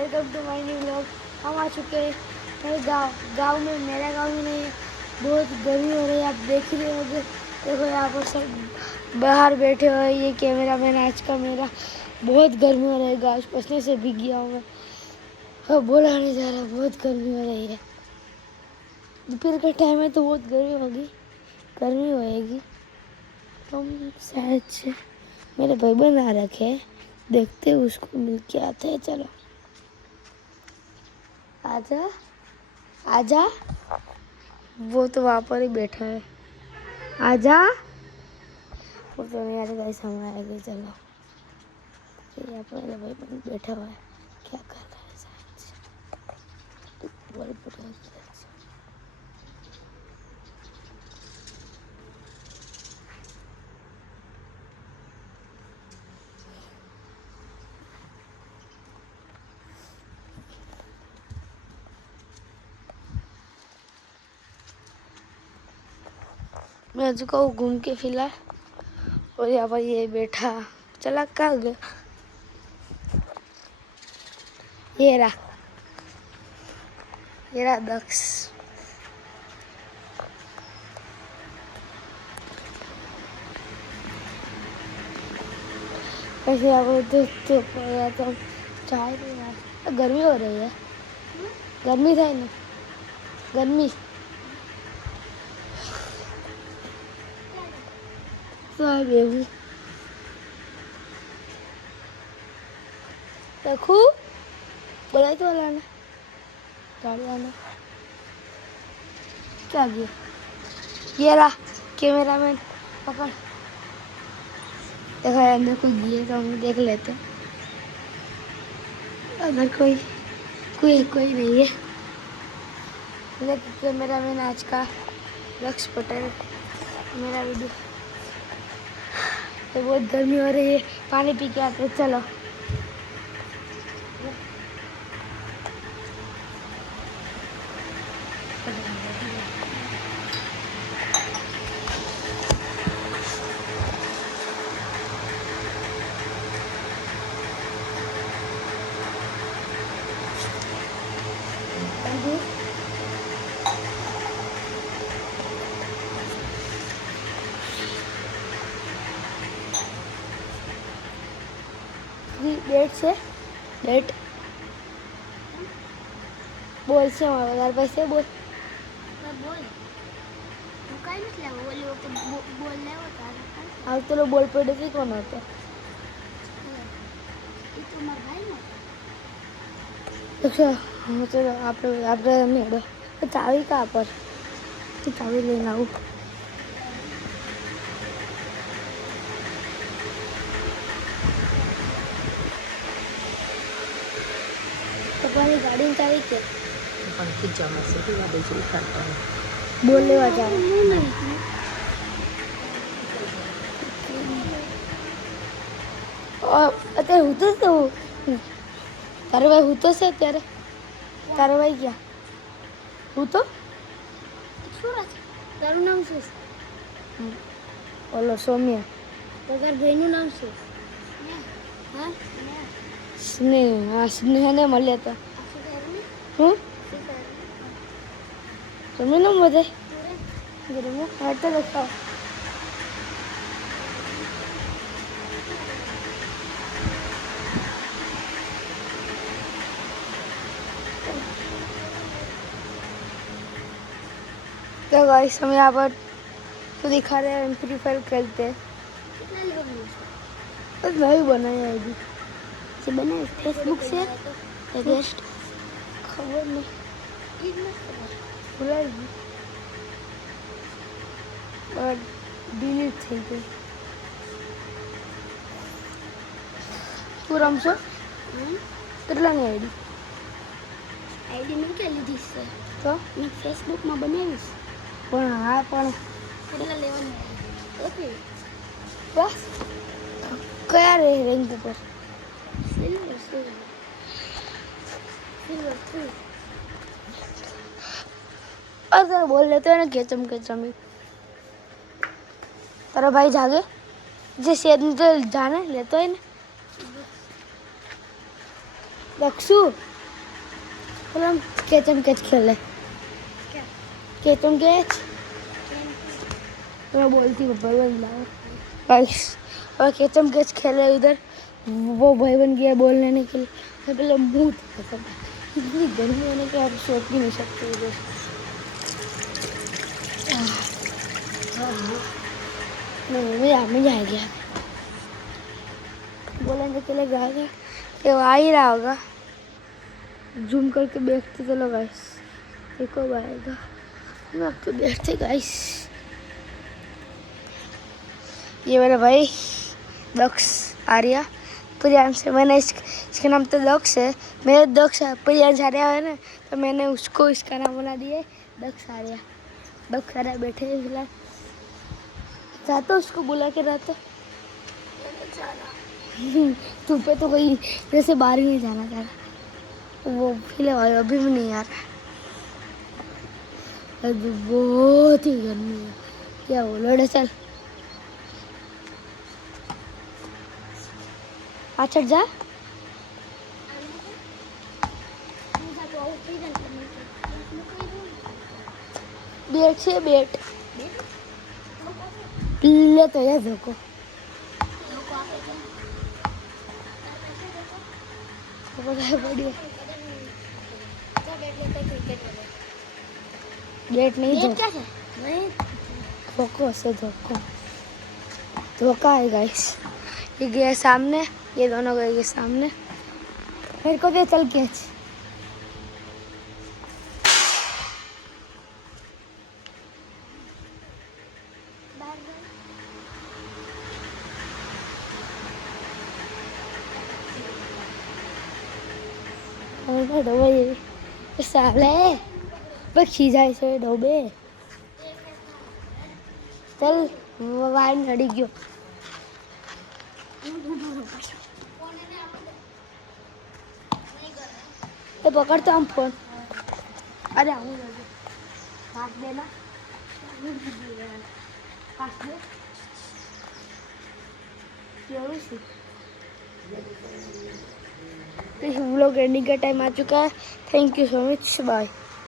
Welcome to my new vlog. हम आ चुके हैं मेरे गांव में। मेरा गांव में नहीं है, बहुत गर्मी हो रही है, आप देख रहे होंगे। देखो यहाँ पर सब बाहर बैठे हुए हैं। ये कैमरा मैन आज का मेरा। बहुत गर्मी हो रही है, गाछ पसने से भीग गया हूँ मैं। हाँ, बोला नहीं जा रहा, बहुत गर्मी हो रही है। दोपहर का टाइम है तो बहुत गर्मी होएगी। हम शायद से मेरे भाई बना रखे, देखते उसको मिल के आते हैं। चलो आजा आजा, वो तो वहाँ पर ही बैठा है। आजा, वो तो नहीं आ रहा, गाइस हम आएंगे। चलो यहाँ पर मेरा भाई बन बैठा हुआ है, क्या कर रहा है शायद से। बोल पड़ा है। मैं आ चुका हूँ घूम के फिलहाल, और यहाँ पर ये बैठा। चला कहाँ गया? ये रहा दक्ष। ऐसे यहाँ पर तो चाय नहीं यार, गर्मी हो रही है। गर्मी था ना, गर्मी बेहू देखू बोला तो लाना गाड़ी आना। क्या गया? ये रहा कैमरा मैन, पकड़। देखा अंदर कोई गया तो हम देख लेते। अंदर कोई नहीं है। कैमरा मैन आज का लक्ष्य पटेल। मेरा वीडियो तो बहुत गर्मी हो रही है, पानी पी के आते। चलो डेट बोल से हमारे पैसे बोल अब तो बोल पड़े थे कौन होता? अच्छा हाँ चलो आप मेरे चाबी कहाँ पर? तो चाबी लेना हो। તમારી ગાડીની ચાવી કે પણ ખીચામાં છે કે ગાડી છે ઉઠાડતા હોય બોલ લેવા જાવ. અત્યારે હું તો તારો ભાઈ હું તો છે અત્યારે. તારો ભાઈ ક્યાં? હું તો તારું નામ શું છે? ઓલો સૌમ્ય. તો તારા ભાઈનું નામ શું? હા સ્નેહ. હા સ્નેહને મળ્યા હતા. હું તમે ન બધે ગરમ હાટ લખાવ. तो गाइस हम यहाँ पर तो दिखा रहे हैं फ्री फायर खेलते हैं. नहीं बनाया अभी से बनाए फेसबुक से गेस्ट खबर नहीं भुला और डिलीट થઈ ગઈ. તું રમશો? કેટલાની આઈડી મેં ક્યાં લીધી છે? તો મેં ફેસબુકમાં બનાવીશ. પણ હા પણ કેટલા લેવાની? ઓકે બસ કયા રેન્ક ઉપર? સિલ્વર 3. अरे बोल लेते हैं ना केचम तारा भाई जागे जे शेद तो जाने लेते है ना दक्षु चलो हम कैचम कैच खेले। कैचम कैच मैं बोलती हूँ भाई बन लाओ गाइस। और कैचम कैच खेले उधर, वो भाई बन गया बोल लेने के लिए। मैं पहले मुँह था, इतनी गर्मी होने के आप सोच भी नहीं सकते उधर। नहीं मजा आ गया। बोलने के लिए गया था कि वो आ ही रहा होगा। जूम करके देखते चलो गाइस, देखो आएगा। मैं आपको देखते गाइस, ये मेरा भाई दक्ष आर्या प्रियांश है। मैंने इसका नाम तो दक्ष है, मेरे दक्ष प्रियांश आर्या है ना, तो मैंने उसको इसका नाम बना दिया दक्ष आर्या। दक्ष आर्या बैठे हैं फिलहाल, चाहते उसको बुला के रहते धूप पे तो कोई जैसे बाहर ही नहीं जाना चाह। वो फिलहाल अभी भी नहीं आ रहा, अभी बहुत ही गर्मी है। क्या बोलो रे, चल पाछड़ जा। बेट से बेट ले तो ये देखो बढ़िया। गेट नहीं धोखा नहीं, धोखो से धोखो धोखा है गाइस। ये गया सामने, ये दोनों गए सामने। मेरे को दे चल कैच। डोबे साले पक्षी जाए से डोबे चल वायर नड़ी गयो। तो पकड़ता हम फोन। अरे आऊँ काट देना, काट दे हम लोग एंडिंग का टाइम आ चुका है। Thank you so much, bye.